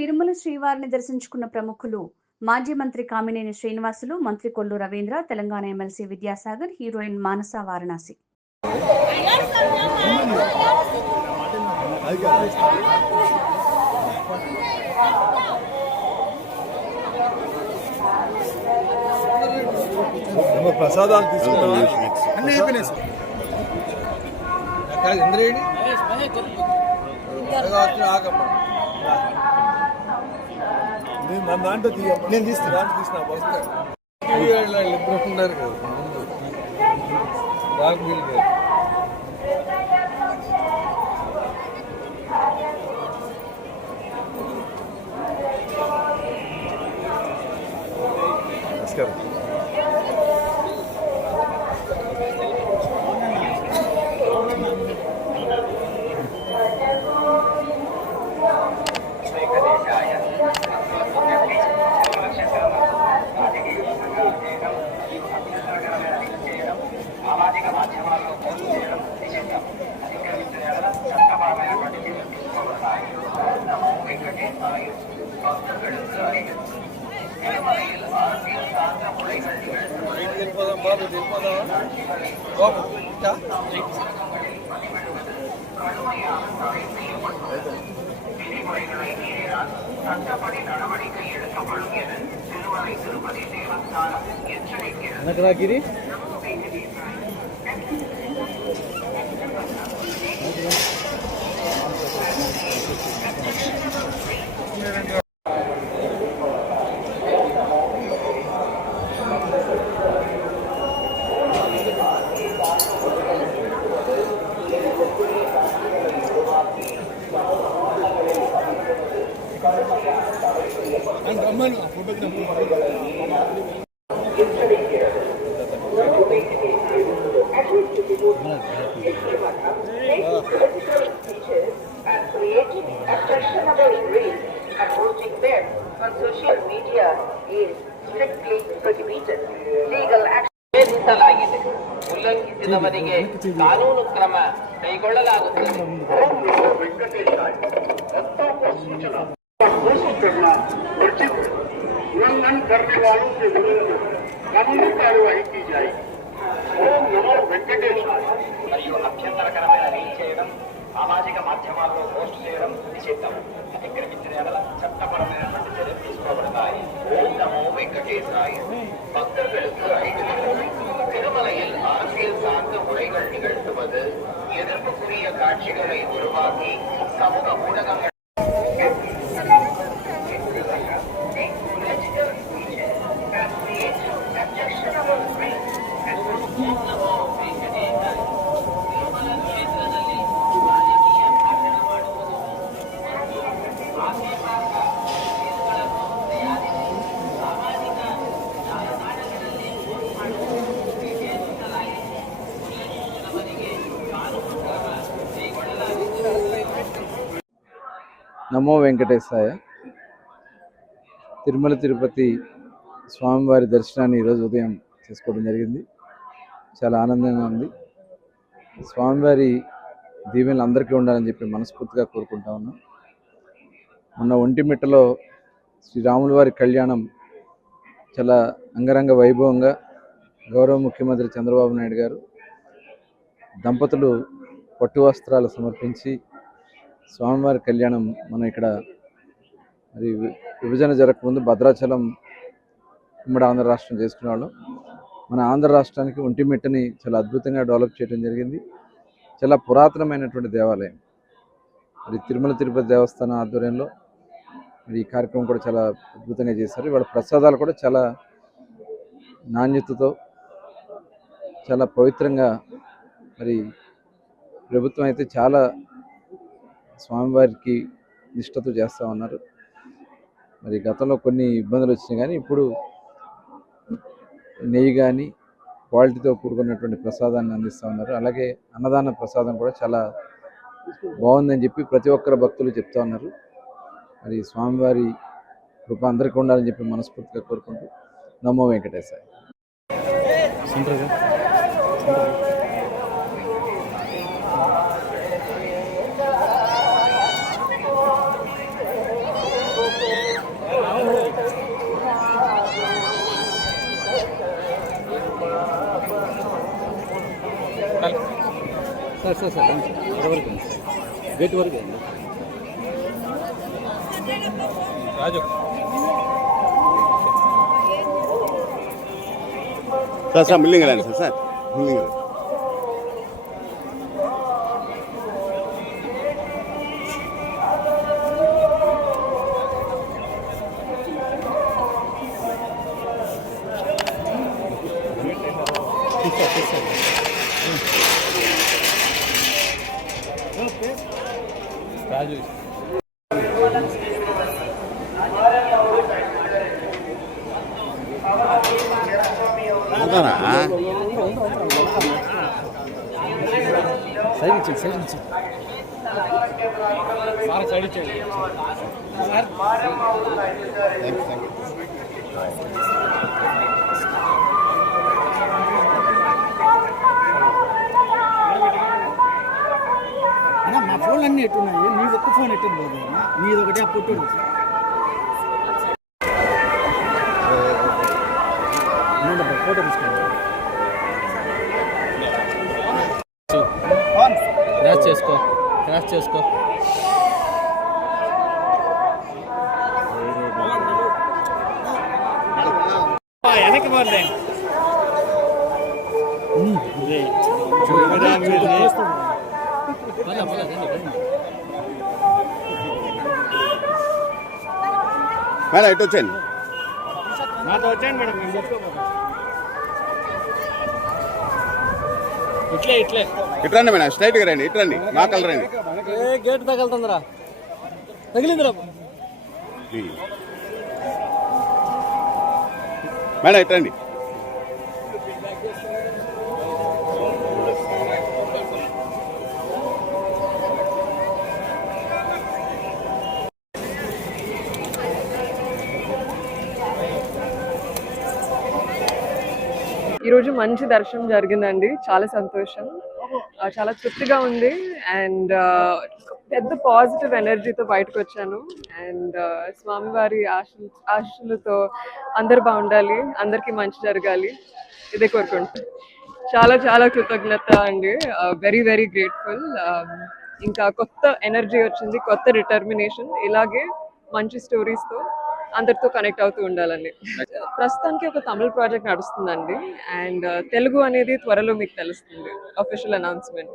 తిరుమల శ్రీవారిని దర్శించుకున్న ప్రముఖులు మాజీ మంత్రి కామినేని శ్రీనివాసులు, మంత్రి కొల్లు రవీంద్ర, తెలంగాణ ఎమ్మెల్సీ విద్యాసాగర్, హీరోయిన్ మానస వారణాసి. ప్రసాదాలు తీసుకున్నాం. నన్ను దాంట్లో నేను తీసిన ఇద్దరు ఉన్నారు కదా రాఘవీల్ గారు. నమస్కారం. సామాజిక మాధ్యమాల్లో పోస్ట్ చేయడం నిషేధం. చట్టపరమైనటువంటి చర్యలు తీసుకోబడతాయి. నమో వెంకటేశాయ. திருமலையில் அரசியல் சார்ந்த முறைகள் விதிமுறைகளை மீறினால் சட்டப்படி நடவடிக்கை எடுக்கப்படும் என Thirumalai Tirupati Devasthanam எச்சரிக்கிறது. On social media is strictly prohibited. Legal action ವೇದಿಸಲಾಗಿದೆ. ಉಲ್ಲಂಘಿಸಿದವರಿಗೆ ಕಾನೂನು ಕ್ರಮ ಕೈಗೊಳ್ಳಲಾಗುತ್ತದೆ. उल्लंघन करने वालों के विरुद्ध कानूनी कार्यवाही की जाएगी. ఓం నమో వెంకటేశాయ. మరియు అభ్యంతరకరమైన రీల్ చేయడం, సామాజిక మాధ్యమాల్లో పోస్ట్ చేయడం నిషేధం. అతిక్రమించిన ఎడల చట్టపరమైనటువంటి చర్యలు తీసుకోబడతాయి. ఓం నమో వెంకటేశాయ. பக்தர்களுக்கு அழைக்கிறது. திருமலையில் அரசியல் சார்ந்த முறைகள் நிகழ்த்துவது, எதிர்ப்புக்குரிய காட்சிகளை உருவாக்கி சமூக ஊடகங்கள் నమో వెంకటేశాయ. తిరుమల తిరుపతి స్వామివారి దర్శనాన్ని ఈరోజు ఉదయం చేసుకోవడం జరిగింది. చాలా ఆనందంగా ఉంది. స్వామివారి దీవెనలు అందరికీ ఉండాలని చెప్పి మనస్ఫూర్తిగా కోరుకుంటా ఉన్నాం. మొన్న ఒంటిమిట్టలో శ్రీరాముల వారి కళ్యాణం చాలా అంగరంగ వైభవంగా గౌరవ ముఖ్యమంత్రి చంద్రబాబు నాయుడు గారు దంపతులు పట్టు వస్త్రాలు సమర్పించి స్వామివారి కళ్యాణం మనం ఇక్కడ మరి విభజన జరగకముందు భద్రాచలం ఉమ్మడి ఆంధ్ర రాష్ట్రం చేసుకునేవాళ్ళం. మన ఆంధ్ర రాష్ట్రానికి ఒంటిమిట్టని చాలా అద్భుతంగా డెవలప్ చేయడం జరిగింది. చాలా పురాతనమైనటువంటి దేవాలయం. మరి తిరుమల తిరుపతి దేవస్థానం ఆధ్వర్యంలో మరి ఈ కార్యక్రమం కూడా చాలా అద్భుతంగా చేశారు. ఇవాళ ప్రసాదాలు కూడా చాలా నాణ్యతతో చాలా పవిత్రంగా మరి ప్రభుత్వం అయితే చాలా స్వామివారికి నిష్ఠతో చేస్తూ ఉన్నారు. మరి గతంలో కొన్ని ఇబ్బందులు వచ్చినాయి, కానీ ఇప్పుడు నెయ్యి కానీ క్వాలిటీతో కూడుకున్నటువంటి ప్రసాదాన్ని అందిస్తూ ఉన్నారు. అలాగే అన్నదాన ప్రసాదం కూడా చాలా బాగుందని చెప్పి ప్రతి ఒక్కరు భక్తులు చెప్తూ ఉన్నారు. మరి స్వామివారి కృప అందరికీ ఉండాలని చెప్పి మనస్ఫూర్తిగా కోరుకుంటూ నమో వెంకటేశాయ. రాజు సార్ మిల్లింగ్ రండి సార్ మిల్లింగ్ రాజు మా ఫోన్లు అన్నీ ఎట్టున్నాయి, నీ ఒక్క ఫోన్ ఎట్టు పోదు, నీది ఒకటే పుట్టుడు. ఫోటో తీసుకోండి, క్రాష్ చేసుకో, క్రాష్ చేసుకో. వెనక్కి పోలే మేడం ఎటు వచ్చాను నాతో వచ్చాను మేడం, నేను చెప్పుకోపోతాను. ఇట్లే ఇట్రండి మేడం, స్ట్రైట్గా రండి, ఇట్రండి మా కలర్ రండి. గేట్ తగలుతుందిరా, తగిలిందిరా. మేడం ఇట్రండి. ఈరోజు మంచి దర్శనం జరిగిందండి, చాలా సంతోషం, చాలా తృప్తిగా ఉంది. అండ్ పెద్ద పాజిటివ్ ఎనర్జీతో బయటకు వచ్చాను. అండ్ స్వామివారి ఆశలతో అందరు బాగుండాలి, అందరికీ మంచి జరగాలి, ఇదే కోరుకుంటాను. చాలా చాలా కృతజ్ఞత అండి, వెరీ వెరీ గ్రేట్ఫుల్. ఇంకా కొత్త ఎనర్జీ వచ్చింది, కొత్త డిటర్మినేషన్. ఇలాగే మంచి స్టోరీస్తో అందరితో కనెక్ట్ అవుతూ ఉండాలండి. ప్రస్తుతానికి ఒక తమిళ ప్రాజెక్ట్ నడుస్తుందండి, అండ్ తెలుగు అనేది త్వరలో మీకు తెలుస్తుంది, అఫీషియల్ అనౌన్స్మెంట్.